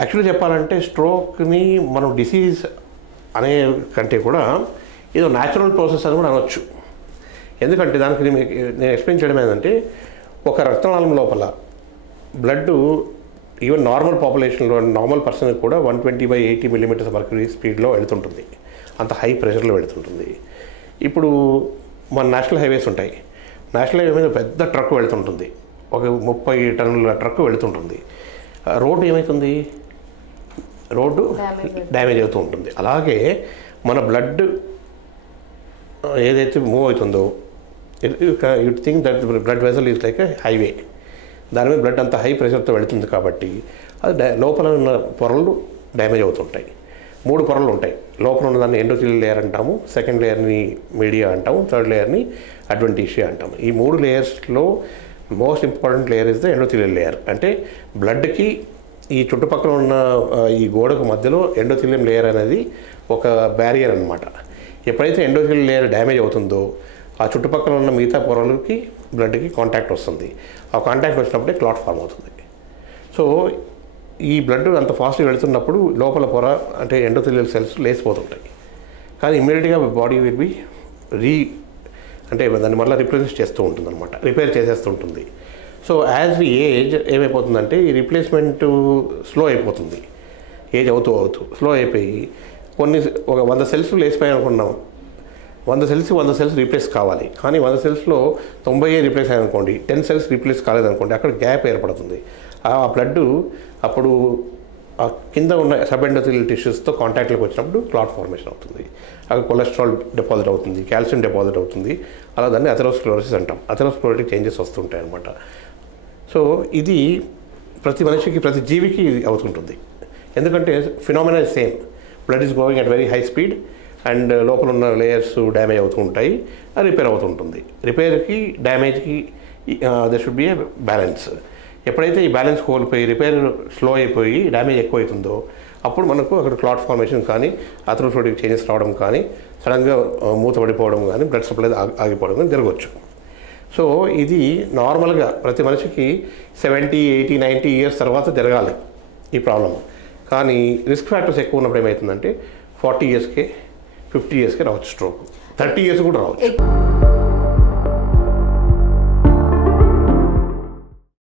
Actually చెప్పాలంటే స్ట్రోక్ని మనం disease అనే కంటే కూడా ఏదో న్యాచురల్ ప్రాసెస్ అని కూడా అనొచ్చు. ఎందుకంటే దానికి నేను ఎక్స్ప్లెయిన్ చేయడం ఏంటంటే ఒక రక్తనాళం లోపల బ్లడ్ ఈవెన్ నార్మల్ పాపులేషన్లో నార్మల్ పర్సన్కి కూడా 120/80 mm మర్క్యూరీ స్పీడ్లో వెళుతుంటుంది. అంత హై ప్రెషర్లో వెళుతుంటుంది. ఇప్పుడు మన నేషనల్ హైవేస్ ఉంటాయి. నేషనల్ హైవే మీద పెద్ద ట్రక్ వెళుతుంటుంది, ఒక 30 టన్నుల ట్రక్ వెళుతుంటుంది. రోడ్డు ఏమవుతుంది? రోడ్డు డ్యామేజ్ అవుతూ ఉంటుంది. అలాగే మన బ్లడ్ ఏదైతే మూవ్ అవుతుందో you think that blood vessel is like a highway. దాని మీద బ్లడ్ అంత హై ప్రెషర్తో వెళుతుంది కాబట్టి అది లోపల ఉన్న పొరలు డ్యామేజ్ అవుతుంటాయి. 3 పొరలు ఉంటాయి. లోపల ఉన్న దాన్ని ఎండోథెలియల్ లేయర్ అంటాము, సెకండ్ లేయర్ని మీడియా అంటాము, థర్డ్ లేయర్ని అడ్వెంటీషియా అంటాము. ఈ 3 లేయర్స్లో most important layer is the endothelial layer. అంటే బ్లడ్కి ఈ చుట్టుపక్కల ఉన్న ఈ గోడకు మధ్యలో ఎండోథెలియం లేయర్ అనేది ఒక బ్యారియర్ అనమాట. ఎప్పుడైతే ఎండోథెలియల్ లేయర్ డ్యామేజ్ అవుతుందో ఆ చుట్టుపక్కల ఉన్న మిగతా పొరలకి బ్లడ్కి కాంటాక్ట్ వస్తుంది. ఆ కాంటాక్ట్ వచ్చినప్పుడే క్లాట్ ఫామ్ అవుతుంది. సో ఈ బ్లడ్ అంత ఫాస్ట్గా వెళుతున్నప్పుడు లోపల పొర అంటే ఎండోథెలియల్ సెల్స్ లేసిపోతుంటాయి. కానీ ఇమ్మీడియట్గా బాడీ విల్ బి అంటే దాన్ని మళ్ళీ రిప్లేస్ చేస్తూ ఉంటుంది అనమాట, రిపేర్ చేసేస్తుంటుంది. సో యాజ్ వి ఏజ్ ఏమైపోతుందంటే ఈ రిప్లేస్మెంట్ స్లో అయిపోతుంది. ఏజ్ అవుతూ స్లో అయిపోయి ఒక 100 సెల్స్ లేసిపోయాయి అనుకున్నాం. 100 సెల్స్ రీప్లేస్ కావాలి. కానీ 100 సెల్స్లో 90 రీప్లేస్ అయ్యాయనుకోండి, 10 సెల్స్ రీప్లేస్ కాలేదనుకోండి, అక్కడ గ్యాప్ ఏర్పడుతుంది. ఆ బ్లడ్ అప్పుడు ఆ కింద ఉన్న సబ్ ఎండోథెలియల్ టిష్యూస్తో కాంటాక్ట్లోకి వచ్చినప్పుడు క్లాట్ ఫార్మేషన్ అవుతుంది. అక్కడ కొలెస్ట్రాల్ డిపాజిట్ అవుతుంది, కాల్షియం డిపాజిట్ అవుతుంది. అలా దాన్ని అథెరోస్క్లెరోసిస్ అంటాం. అథెరోస్క్లెరోటిక్ చేంజెస్ వస్తుంటాయి అన్నమాట. సో ఇది ప్రతి మనిషికి, ప్రతి జీవికి ఇది అవుతుంటుంది. ఎందుకంటే phenomena same. Blood is going at very high speed and లోపల ఉన్న లేయర్స్ డ్యామేజ్ అవుతూ ఉంటాయి, అది రిపేర్ అవుతుంటుంది. రిపేర్కి డ్యామేజ్కి there should be a balance. ఎప్పుడైతే ఈ బ్యాలెన్స్ కోల్పోయి రిపేర్ స్లో అయిపోయి డ్యామేజ్ ఎక్కువ అవుతుందో అప్పుడు మనకు అక్కడ క్లాట్ ఫార్మేషన్ కానీ అథెరోస్క్లెరోటిక్ చేంజెస్ రావడం కానీ సడన్గా మూతపడిపోవడం కానీ బ్లడ్ సప్లై ఆగిపోవడం కానీ జరగవచ్చు. సో ఇది నార్మల్గా ప్రతి మనిషికి 70, 80, 90 ఇయర్స్ తర్వాత జరగాలి ఈ ప్రాబ్లం. కానీ రిస్క్ ఫ్యాక్టర్స్ ఎక్కువ ఉన్నప్పుడు ఏమవుతుందంటే 40 ఇయర్స్కే 50 ఇయర్స్కే రావచ్చు స్ట్రోక్, 30 ఇయర్స్ కూడా రావచ్చు.